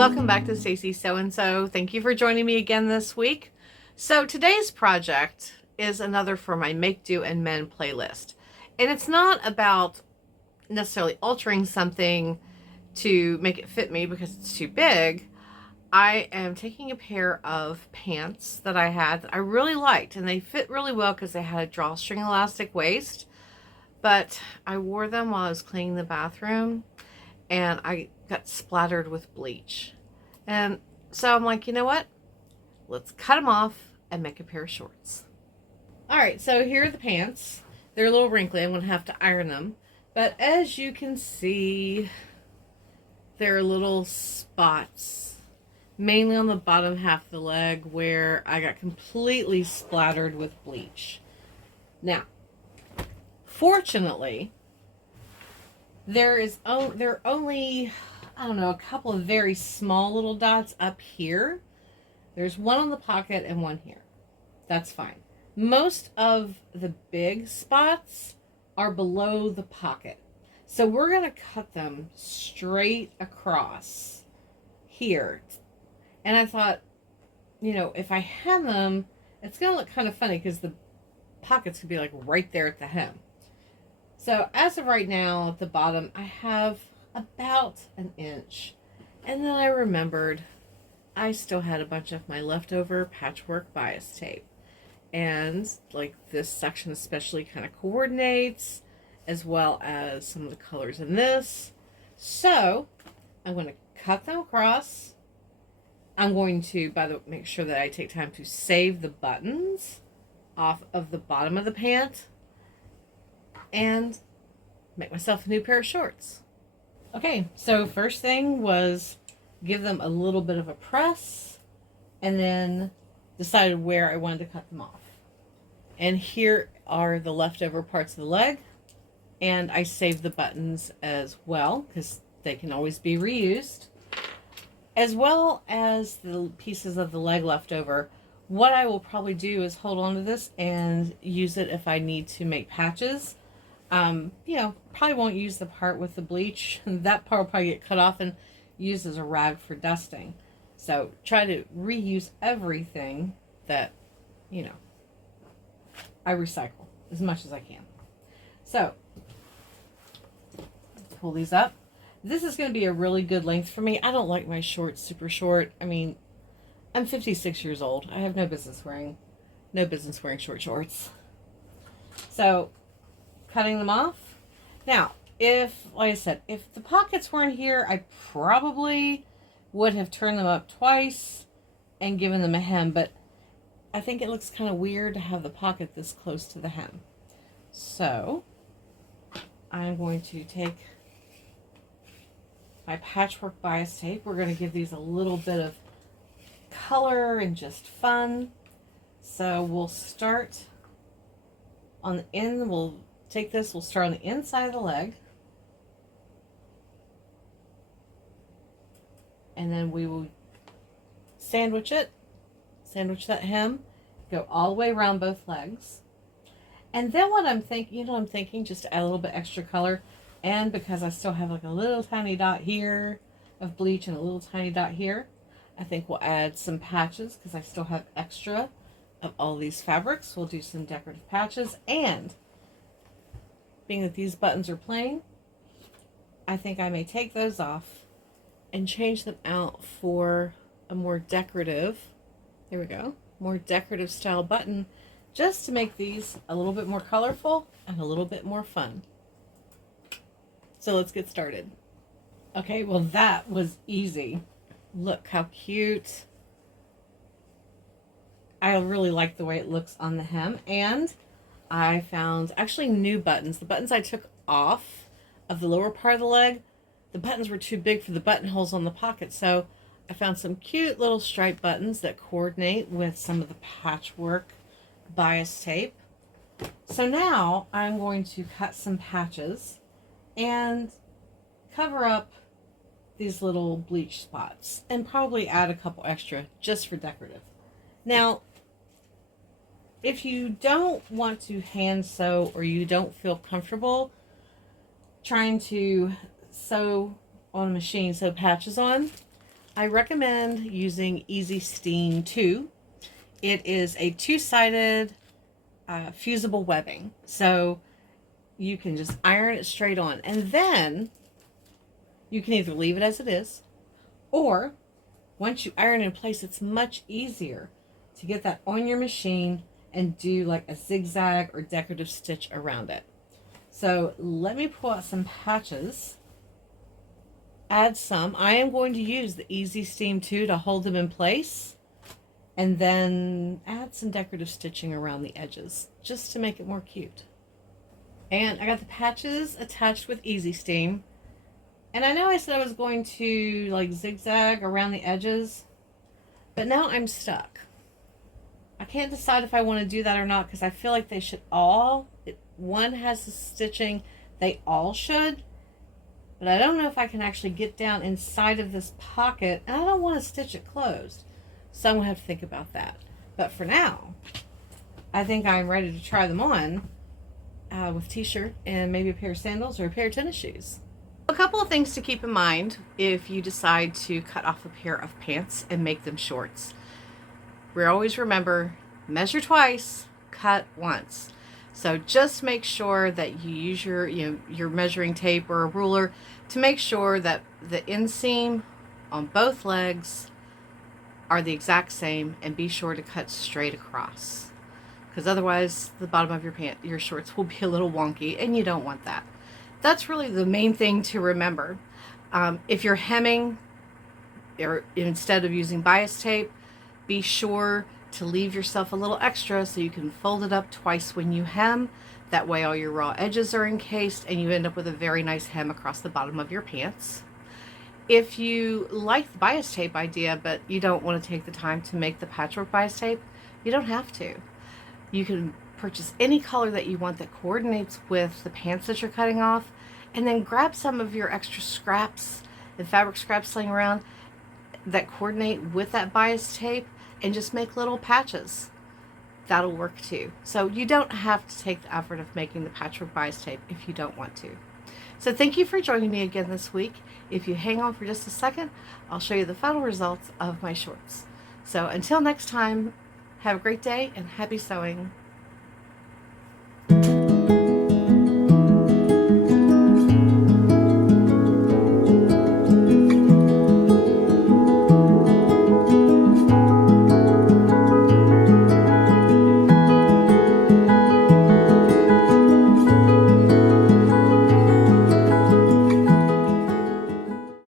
Welcome back to Stacy So and So. Thank you for joining me again this week. So today's project is another for my Make Do and Mend playlist. And it's not about necessarily altering something to make it fit me because it's too big. I am taking a pair of pants that I had that I really liked, and they fit really well because they had a drawstring elastic waist. But I wore them while I was cleaning the bathroom, and I got splattered with bleach. And so I'm like, you know what? Let's cut them off and make a pair of shorts. All right, so here are the pants. They're a little wrinkly. I'm going to have to iron them. But as you can see, there are little spots, mainly on the bottom half of the leg where I got completely splattered with bleach. Now, fortunately, there are only, I don't know, a couple of very small little dots up here. There's one on the pocket and one here. That's fine. Most of the big spots are below the pocket. So we're going to cut them straight across here. And I thought, you know, if I hem them, it's going to look kind of funny because the pockets could be like right there at the hem. So as of right now, at the bottom, I have about an inch. And then I remembered I still had a bunch of my leftover patchwork bias tape. And like this section especially kind of coordinates, as well as some of the colors in this. So I'm going to cut them across. I'm going to, make sure that I take time to save the buttons off of the bottom of the pant and make myself a new pair of shorts. Okay, so first thing was give them a little bit of a press and then decided where I wanted to cut them off. And here are the leftover parts of the leg, and I saved the buttons as well because they can always be reused, as well as the pieces of the leg left over. What I will probably do is hold on to this and use it if I need to make patches. You know, probably won't use the part with the bleach. That part will probably get cut off and used as a rag for dusting. So try to reuse everything that, you know, I recycle as much as I can. So pull these up. This is going to be a really good length for me. I don't like my shorts super short. I mean, I'm 56 years old. I have no business wearing short shorts. So cutting them off. Now, like I said, if the pockets weren't here, I probably would have turned them up twice and given them a hem, but I think it looks kind of weird to have the pocket this close to the hem. So I'm going to take my patchwork bias tape. We're going to give these a little bit of color and just fun. So we'll start on the end. We'll start on the inside of the leg. And then we will sandwich that hem, go all the way around both legs. And then what I'm thinking, just to add a little bit extra color, and because I still have like a little tiny dot here of bleach and a little tiny dot here, I think we'll add some patches because I still have extra of all these fabrics. We'll do some decorative patches, and being that these buttons are plain, I think I may take those off and change them out for a more decorative, there we go, more decorative style button, just to make these a little bit more colorful and a little bit more fun. So let's get started. Okay, well that was easy. Look how cute. I really like the way it looks on the hem, and I found actually new buttons. The buttons I took off of the lower part of the leg, the buttons were too big for the buttonholes on the pocket, so I found some cute little stripe buttons that coordinate with some of the patchwork bias tape. So now I'm going to cut some patches and cover up these little bleach spots and probably add a couple extra just for decorative. Now, if you don't want to hand sew or you don't feel comfortable trying to sew on a machine, sew patches on, I recommend using Easy Steam 2. It is a two-sided fusible webbing. So you can just iron it straight on. And then you can either leave it as it is, or once you iron it in place, it's much easier to get that on your machine and do like a zigzag or decorative stitch around it. So let me pull out some patches. Add some. I am going to use the Easy Steam 2 to hold them in place, and then add some decorative stitching around the edges just to make it more cute. And I got the patches attached with Easy Steam. And I know I said I was going to like zigzag around the edges, but now I'm stuck. I can't decide if I want to do that or not, because I feel like they should all, one has the stitching, they all should, but I don't know if I can actually get down inside of this pocket, and I don't want to stitch it closed. So I'm going to have to think about that. But for now, I think I'm ready to try them on with a t-shirt and maybe a pair of sandals or a pair of tennis shoes. A couple of things to keep in mind if you decide to cut off a pair of pants and make them shorts. Always remember, measure twice, cut once. So just make sure that you use your measuring tape or a ruler to make sure that the inseam on both legs are the exact same, and be sure to cut straight across, because otherwise the bottom of your shorts will be a little wonky, and you don't want that. That's really the main thing to remember. If you're hemming, or instead of using bias tape, be sure to leave yourself a little extra so you can fold it up twice when you hem. That way all your raw edges are encased and you end up with a very nice hem across the bottom of your pants. If you like the bias tape idea but you don't want to take the time to make the patchwork bias tape, you don't have to. You can purchase any color that you want that coordinates with the pants that you're cutting off, and then grab some of your extra scraps and fabric scraps laying around that coordinate with that bias tape and just make little patches. That'll work too. So you don't have to take the effort of making the patchwork bias tape if you don't want to. So thank you for joining me again this week. If you hang on for just a second, I'll show you the final results of my shorts. So until next time, have a great day and happy sewing.